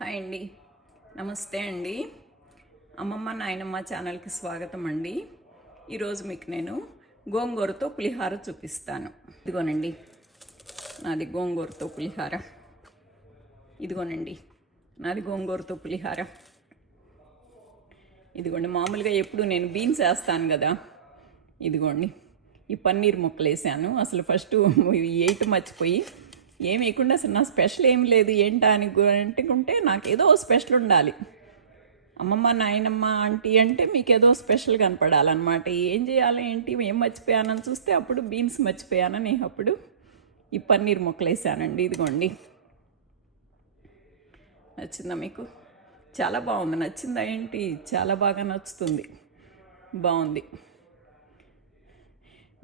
Hi అండి, నమస్తే అండి. అమ్మమ్మ నాయనమ్మ ఛానల్కి స్వాగతం అండి. ఈరోజు మీకు నేను గోంగూరతో పులిహార చూపిస్తాను. ఇదిగోనండి నాది గోంగూరతో పులిహార. ఇదిగోనండి నాది గోంగూరతో పులిహార. ఇదిగోండి, మామూలుగా ఎప్పుడు నేను బీన్స్ వేస్తాను కదా, ఇదిగోండి ఈ పన్నీర్ ముక్కలు వేసాను. అసలు ఫస్ట్ ఎయిట్ మర్చిపోయి ఏం వేయకుండా అసలు నా స్పెషల్ ఏం లేదు ఏంటా అని అంటుకుంటే నాకు ఏదో స్పెషల్ ఉండాలి. అమ్మమ్మ నాయనమ్మ ఆంటీ అంటే మీకు ఏదో స్పెషల్ కనపడాలన్నమాట. ఏం చేయాలి ఏంటి ఏం మర్చిపోయానని చూస్తే అప్పుడు బీన్స్ మర్చిపోయానని అప్పుడు ఈ పన్నీర్ ముక్కలు వేసానండి. ఇదిగోండి, నచ్చిందా మీకు? చాలా బాగుంది. నచ్చిందా ఏంటి? చాలా బాగా నచ్చుతుంది, బాగుంది.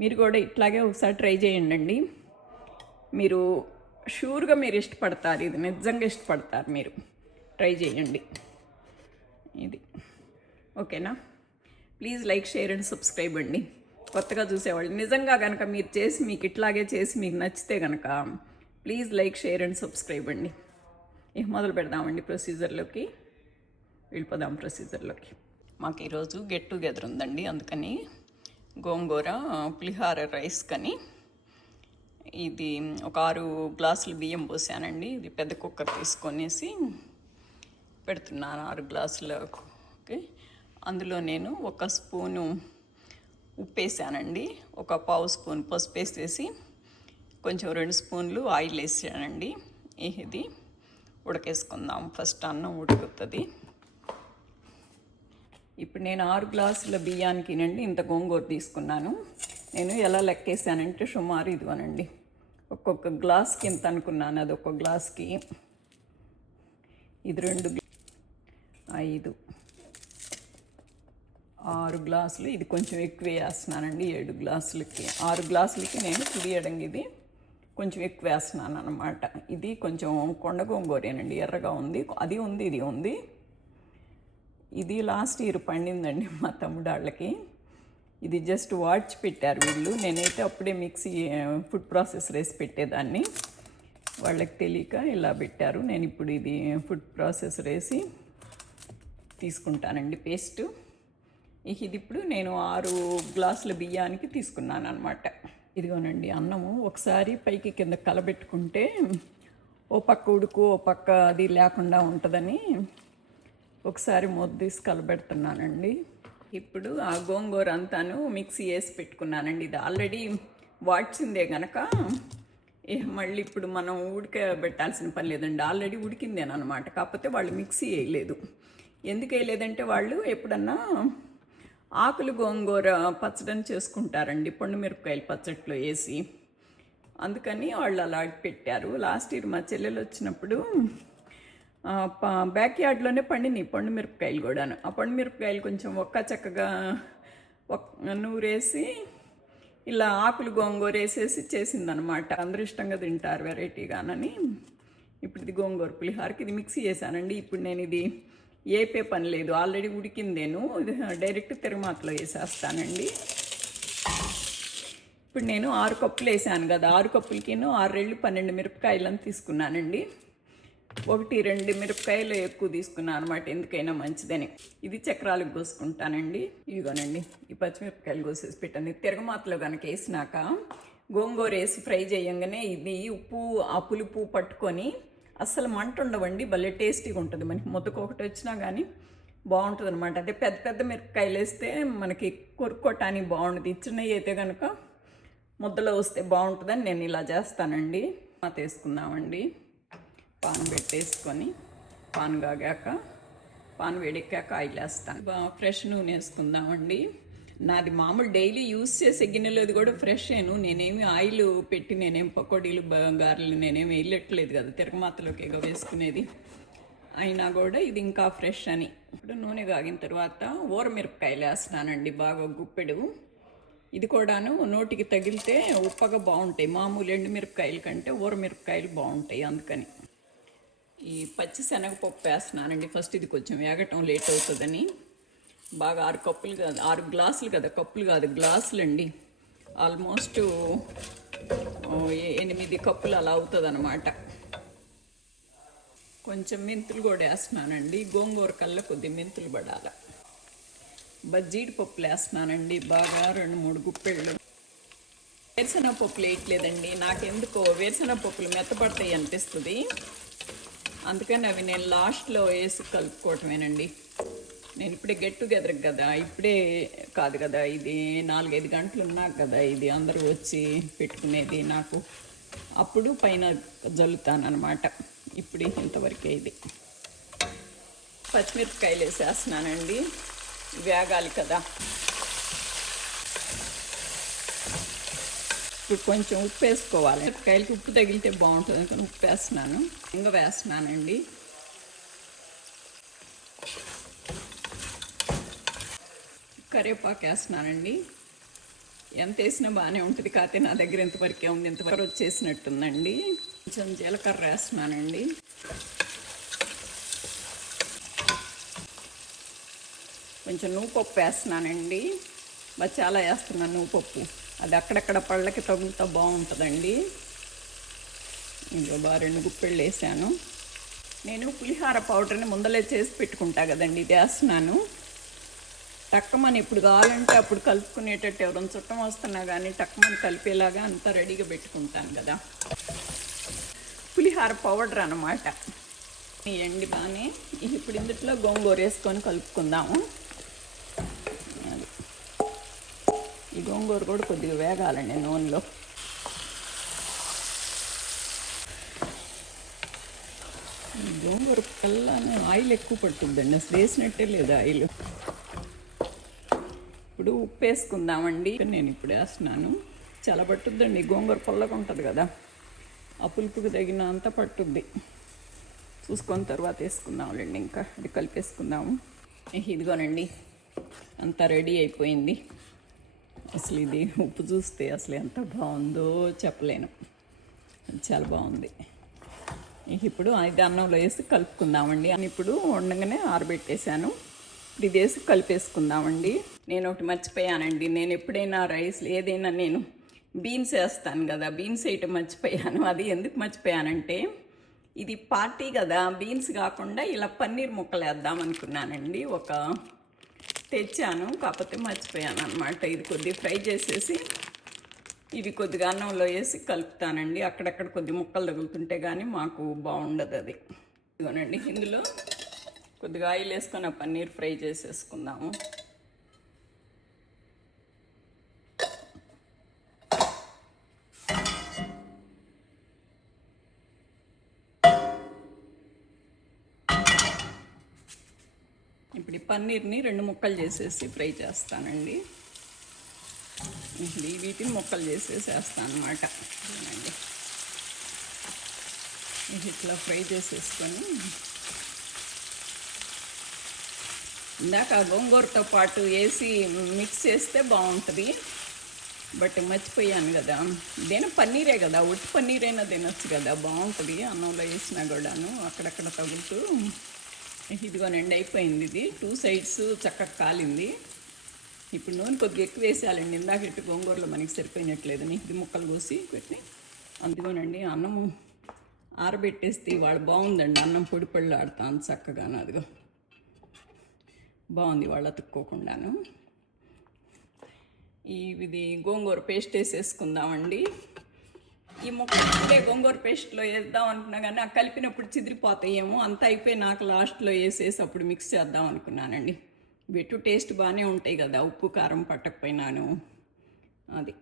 మీరు కూడా ఇట్లాగే ఒకసారి ట్రై చేయండి. మీరు షూర్గా మీరు ఇష్టపడతారు, ఇది నిజంగా ఇష్టపడతారు. మీరు ట్రై చేయండి. ఇది ఓకేనా? Please like, share and subscribe అండి. కొత్తగా చూసేవాళ్ళు నిజంగా కనుక మీరు చేసి మీకు ఇట్లాగే చేసి మీకు నచ్చితే కనుక please like, share and subscribe అండి. ఇక మొదలు పెడదామండి, ప్రొసీజర్లోకి వెళ్ళిపోదాం. ప్రొసీజర్లోకి మాకు ఈరోజు గెట్ టుగెదర్ ఉందండి, అందుకని గోంగూర పులిహార రైస్ కని ఇది ఒక 6 గ్లాసులు బియ్యం పోసానండి. ఇది పెద్ద కుక్కర్ తీసుకొనేసి పెడుతున్నాను 6 గ్లాసులకు. ఓకే, అందులో నేను 1 స్పూను ఉప్పు వేసానండి, 1/2 స్పూన్ పసుపు వేసేసి కొంచెం 2 స్పూన్లు ఆయిల్ వేసానండి. ఇది ఉడకేసుకుందాం. ఫస్ట్ అన్నం ఉడుకుతుంది. ఇప్పుడు నేను 6 గ్లాసుల బియ్యానికి నండి ఇంత గోంగూర తీసుకున్నాను. నేను ఎలా లెక్కేసానంటే సుమారు ఇదిగోనండి, ఒక్కొక్క గ్లాస్కి ఇంత అనుకున్నాను. అది ఒక గ్లాస్కి ఇది 2, 5, 6 గ్లాసులు. ఇది కొంచెం ఎక్కువ వేస్తున్నానండి. 7 గ్లాసులకి 6 గ్లాసులకి నేను కుడియడంగా ఇది కొంచెం ఎక్కువ వేస్తున్నాను అన్నమాట. ఇది కొంచెం కొండ గోంగూరేనండి, ఎర్రగా ఉంది. అది ఉంది, ఇది ఉంది. ఇది లాస్ట్ ఇయర్ పండిందండి మా తమ్ముడు వాళ్ళకి. ఇది జస్ట్ వాచ్ పెట్టారు వీళ్ళు. నేనైతే అప్పుడే మిక్సీ ఫుడ్ ప్రాసెసర్ వేసి పెట్టేదాన్ని, వాళ్ళకి తెలియక ఇలా పెట్టారు. నేను ఇప్పుడు ఇది ఫుడ్ ప్రాసెసర్ వేసి తీసుకుంటానండి పేస్ట్. ఇది ఇప్పుడు నేను 6 గ్లాసుల బియ్యానికి తీసుకున్నాను అనమాట. ఇదిగోనండి అన్నము ఒకసారి పైకి కింద కలబెట్టుకుంటే ఓ పక్క ఉడుకు ఓ పక్క అది లేకుండా ఉంటుందని ఒకసారి తీసి కలబెడుతున్నానండి. ఇప్పుడు ఆ గోంగూర అంతాను మిక్సీ వేసి పెట్టుకున్నానండి. ఇది ఆల్రెడీ వాడ్చిందే కనుక మళ్ళీ ఇప్పుడు మనం ఉడకబెట్టాల్సిన పని లేదండి, ఆల్రెడీ ఉడికిందేనమాట. కాకపోతే వాళ్ళు మిక్సీ వేయలేదు. ఎందుకు వేయలేదంటే వాళ్ళు ఎప్పుడన్నా ఆకులు గోంగూర పచ్చడిని చేసుకుంటారండి, పండు మిరపకాయలు పచ్చడిలో వేసి. అందుకని వాళ్ళు అలా పెట్టారు. లాస్ట్ ఇయర్ మా చెల్లెలు వచ్చినప్పుడు బ్యాక్ యార్డ్లోనే పండినాయి పండు మిరపకాయలు కూడాను. ఆ పండు మిరపకాయలు కొంచెం చక్కగా నూరేసి ఇలా ఆకులు గోంగూర వేసేసి చేసిందనమాట. అందరూ ఇష్టంగా తింటారు వెరైటీగానని. ఇప్పుడు ఇది గోంగూర పులిహారకి ఇది మిక్సీ చేశానండి. ఇప్పుడు నేను ఇది ఏపే పని లేదు, ఆల్రెడీ ఉడికిందేను. ఇది డైరెక్ట్ తిరమాతలో వేసేస్తానండి. ఇప్పుడు నేను 6 కప్పులు వేసాను కదా, 6 కప్పులకి 6 రెళ్ళు 12 మిరపకాయలను తీసుకున్నానండి. 1-2 మిరపకాయలు ఎక్కువ తీసుకున్నాను అనమాట, ఎందుకైనా మంచిదని. ఇది చక్రాలకు కోసుకుంటానండి. ఇదిగోనండి ఈ పచ్చిమిరపకాయలు కోసేసి పెట్టండి. తిరగమాతలో కనుక వేసినాక గోంగూర వేసి ఫ్రై చేయంగానే ఇది ఉప్పు ఆ పులుపు పట్టుకొని అస్సలు మంట ఉండవండి, భలే టేస్టీగా ఉంటుంది. మనకి ముద్దకు ఒకటి వచ్చినా కానీ బాగుంటుంది అనమాట. అదే పెద్ద పెద్ద మిరపకాయలు వేస్తే మనకి కొరుక్కోటానికి బాగుంటుంది. చిన్నవి అయితే కనుక ముద్దలో వస్తే బాగుంటుందని నేను ఇలా చేస్తానండి. తీసుకుందామండి. పాన్ పెట్టేసుకొని పాన్ కాగాక పాన్ వేడెక్కాక ఆయిల్ వేస్తాను. ఫ్రెష్ నూనె వేసుకుందామండి. నాది మామూలు డైలీ యూజ్ చేసే గిన్నెలోది కూడా ఫ్రెష్ ఏను. నేనేమి ఆయిల్ పెట్టి నేనేం పకోడీలు గారెలు నేనేమి వేయట్లేదు కదా, తిరగమాతలోకి వేసుకునేది. అయినా కూడా ఇది ఇంకా ఫ్రెష్ అని. ఇప్పుడు నూనె కాగిన తర్వాత ఊరమిరపకాయలు వేస్తున్నానండి, బాగా గుప్పెడు. ఇది కూడాను నోటికి తగిలితే ఉప్పగా బాగుంటాయి. మామూలు ఎండుమిరపకాయల కంటే ఊరమిరపకాయలు బాగుంటాయి. అందుకని ఈ పచ్చి శనగపప్పు వేస్తున్నానండి ఫస్ట్. ఇది కొంచెం వేగటం లేట్ అవుతుందని. బాగా 6 కప్పులు కాదు, 6 గ్లాసులు కదా, కప్పులు కాదు గ్లాసులు అండి. ఆల్మోస్ట్ 8 కప్పులు అలా అవుతుంది అన్నమాట. కొంచెం మెంతులు కూడా వేస్తున్నానండి, గోంగూర కల్లా కొద్ది మెంతులు పడాలి. జీడిపప్పులు వేస్తున్నానండి బాగా 2-3 గుప్పెళ్ళు. వేరుశనగ పప్పులు వేయట్లేదండి, నాకెందుకో వేరుశనగ పప్పులు మెత్తపడతాయి అనిపిస్తుంది, అందుకని అవి నేను లాస్ట్లో వేసి కలుపుకోవటమేనండి. నేను ఇప్పుడే గెట్ టుగెదర్ కదా, ఇప్పుడే కాదు కదా, ఇది 4-5 గంటలు ఉన్నాక కదా ఇది అందరూ వచ్చి పెట్టుకునేది, నాకు అప్పుడు పైన జల్లుతానమాట. ఇప్పుడు ఇంతవరకే ఇది. పచ్చిమిరపకాయలు వేసేస్తున్నానండి, వేగాలి కదా. ఇప్పుడు కొంచెం ఉప్పు వేసుకోవాలి, మిరపకాయలకి ఉప్పు తగిలితే బాగుంటుంది కానీ ఉప్పు వేస్తున్నాను. ఇంకా వేస్తున్నానండి. కరివేపాకు వేస్తున్నానండి, ఎంత వేసినా బాగానే ఉంటుంది, కాకపోతే నా దగ్గర ఎంతవరకే ఉంది, ఇంతవరకు వచ్చేసినట్టుందండి. కొంచెం జీలకర్ర వేస్తున్నానండి. కొంచెం నువ్వుపప్పు వేస్తున్నానండి, చాలా వేస్తున్నాను నువ్వుపప్పు, అది అక్కడక్కడ పళ్ళకి తగులుతా బాగుంటుందండి. ఇంకో 2 గుప్పెళ్ళు వేసాను. నేను పులిహార పౌడర్ని ముందలే చేసి పెట్టుకుంటా కదండి, ఇది వేస్తున్నాను. టక్కమని ఇప్పుడు కావాలంటే అప్పుడు కలుపుకునేటట్టు, ఎవరైనా చుట్టం వస్తున్నా కానీ టక్కమని కలిపేలాగా అంతా రెడీగా పెట్టుకుంటాను కదా. పులిహార పౌడర్ అన్నమాట. ఎండి బాగానే. ఇప్పుడు ఇందులో గోంగూర వేసుకొని కలుపుకుందాము. ఈ గోంగూర కూడా కొద్దిగా వేగాలండి నూనెలో. ఈ గోంగూర కల్లా ఆయిల్ ఎక్కువ పట్టుద్దండి, అసలు వేసినట్టే లేదు ఆయిల్. ఇప్పుడు ఉప్పు వేసుకుందామండి. నేను ఇప్పుడు వేస్తున్నాను, చాలా పట్టుద్దండి, గోంగూర పుల్లగా ఉంటుంది కదా, ఆ పులుపుకి తగినంత పట్టుద్ది. చూసుకొని తర్వాత వేసుకుందాంలేండి. ఇంకా ఇది కలిపేసుకుందాము. ఇదిగోనండి అంతా రెడీ అయిపోయింది. అసలు ఇది ఉప్పు చూస్తే అసలు ఎంత బాగుందో చెప్పలేను, చాలా బాగుంది. ఇప్పుడు ఇది అన్నంలో వేసి కలుపుకుందామండి. ఇప్పుడు ఉండగానే ఆరబెట్టేశాను, ఇది వేసి కలిపేసుకుందామండి. నేను ఒకటి మర్చిపోయానండి, నేను ఎప్పుడైనా రైస్ ఏదైనా నేను బీన్స్ వేస్తాను కదా, బీన్స్ వేయటం మర్చిపోయాను. అది ఎందుకు మర్చిపోయానంటే, ఇది పార్టీ కదా, బీన్స్ కాకుండా ఇలా పన్నీర్ ముక్కలు వేద్దాం అనుకున్నానండి. తెచ్చాను, కాకపోతే మర్చిపోయాను అనమాట. ఇది కొద్దిగా ఫ్రై చేసేసి ఇది కొద్దిగా అన్నంలో వేసి కలుపుతానండి. అక్కడక్కడ కొద్ది ముక్కలు తగులుతుంటే కానీ మాకు బాగుండదు అది. ఇదిగోనండి, ఇందులో కొద్దిగా ఆయిల్ వేసుకొని ఆ పన్నీర్ ఫ్రై చేసేసుకుందాము. ఇప్పుడు ఈ పన్నీర్ని 2 ముక్కలు చేసేసి ఫ్రై చేస్తానండి. వీటిని ముక్కలు చేసేసి వేస్తాను అనమాట. ఇట్లా ఫ్రై చేసేసుకొని ఇందాక గోంగూరతో పాటు వేసి మిక్స్ చేస్తే బాగుంటుంది, బట్ మర్చిపోయాను కదా. ఇదేనా పన్నీరే కదా, ఉట్టి పన్నీరైనా తినొచ్చు కదా, బాగుంటుంది అన్నంలో వేసినా కూడాను. అక్కడక్కడ తగులుతూ ఇదిగోనండి అయిపోయింది. ఇది 2 సైడ్స్ చక్కగా కాలింది. ఇప్పుడు నూనె కొద్దిగా ఎక్కువ వేసేయాలండి, ఇందాక ఇటు గోంగూరలో మనకి సరిపోయినట్లేదని ఇది ముక్కలు కోసి పెట్టి. అందుకోనండి అన్నం ఆరబెట్టేస్తే ఇవాళ బాగుందండి, అన్నం పొడి పొడిలో ఆడుతాను చక్కగాను. అదిగో బాగుంది వాళ్ళు అతుక్కోకుండాను. ఇది గోంగూర పేస్ట్ వేసేసుకుందామండి. ఈ ముక్కలు గోంగూర పేస్ట్లో వేద్దాం అనుకున్నా కానీ ఆ కలిపినప్పుడు చిదిరిపోతాయేమో, అంతా అయిపోయి నాకు లాస్ట్లో వేసేసి అప్పుడు మిక్స్ చేద్దాం అనుకున్నానండి. వెట్టు టేస్ట్ బాగానే ఉంటాయి కదా, ఉప్పు కారం పట్టకపోయినాను. అది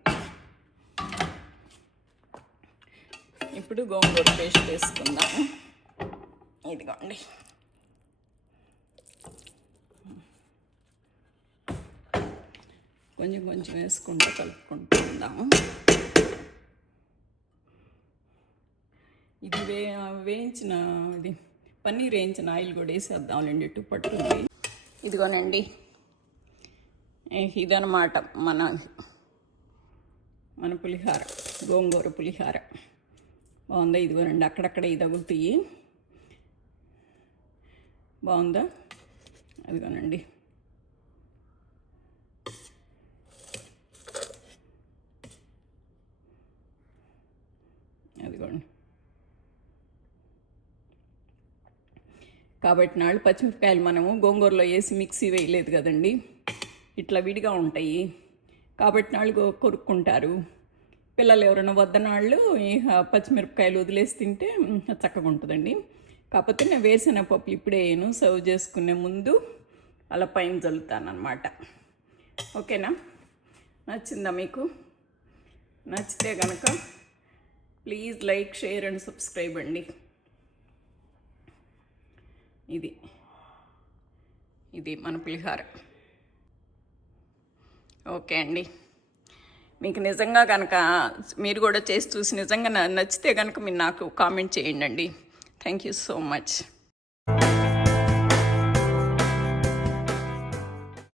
ఇప్పుడు గోంగూర పేస్ట్ వేసుకుందాము. ఇదిగోండి, కొంచెం కొంచెం వేసుకుంటూ కలుపుకుంటూ ఉందాము. ఇది వేయించిన ఇది పన్నీర్ వేయించిన ఆయిల్ కూడా వేసేద్దాంలేండి, ఇటు పట్టుంది. ఇదిగోనండి, ఇదనమాట మన పులిహార, గోంగూర పులిహార. బాగుందా? ఇదిగోనండి అక్కడక్కడ ఇది తగులుతాయి, బాగుందా? అదిగోనండి, అదిగోండి కాబట్టి నాళ్ళు పచ్చిమిరపకాయలు మనము గోంగూరలో వేసి మిక్సీ వేయలేదు కదండి, ఇట్లా విడిగా ఉంటాయి కాబట్టి నాళ్ళు కొరుక్కుంటారు. పిల్లలు ఎవరైనా వద్దనాళ్ళు ఈ పచ్చిమిరపకాయలు వదిలేసి తింటే చక్కగా ఉంటుందండి. కాకపోతే నేను వేరుశనగపప్పు ఇప్పుడే వేయను, సర్వ్ చేసుకునే ముందు అలా పైన చల్లుతాను అన్నమాట. ఓకేనా? నచ్చిందా మీకు? నచ్చితే కనుక please like, share and subscribe అండి. ఇది మన పులిహోర. ఓకే అండి, మీకు నిజంగా కనుక మీరు కూడా చేసి చూసి నిజంగా నచ్చితే కనుక మీరు నాకు కామెంట్ చేయండి అండి. Thank you so much.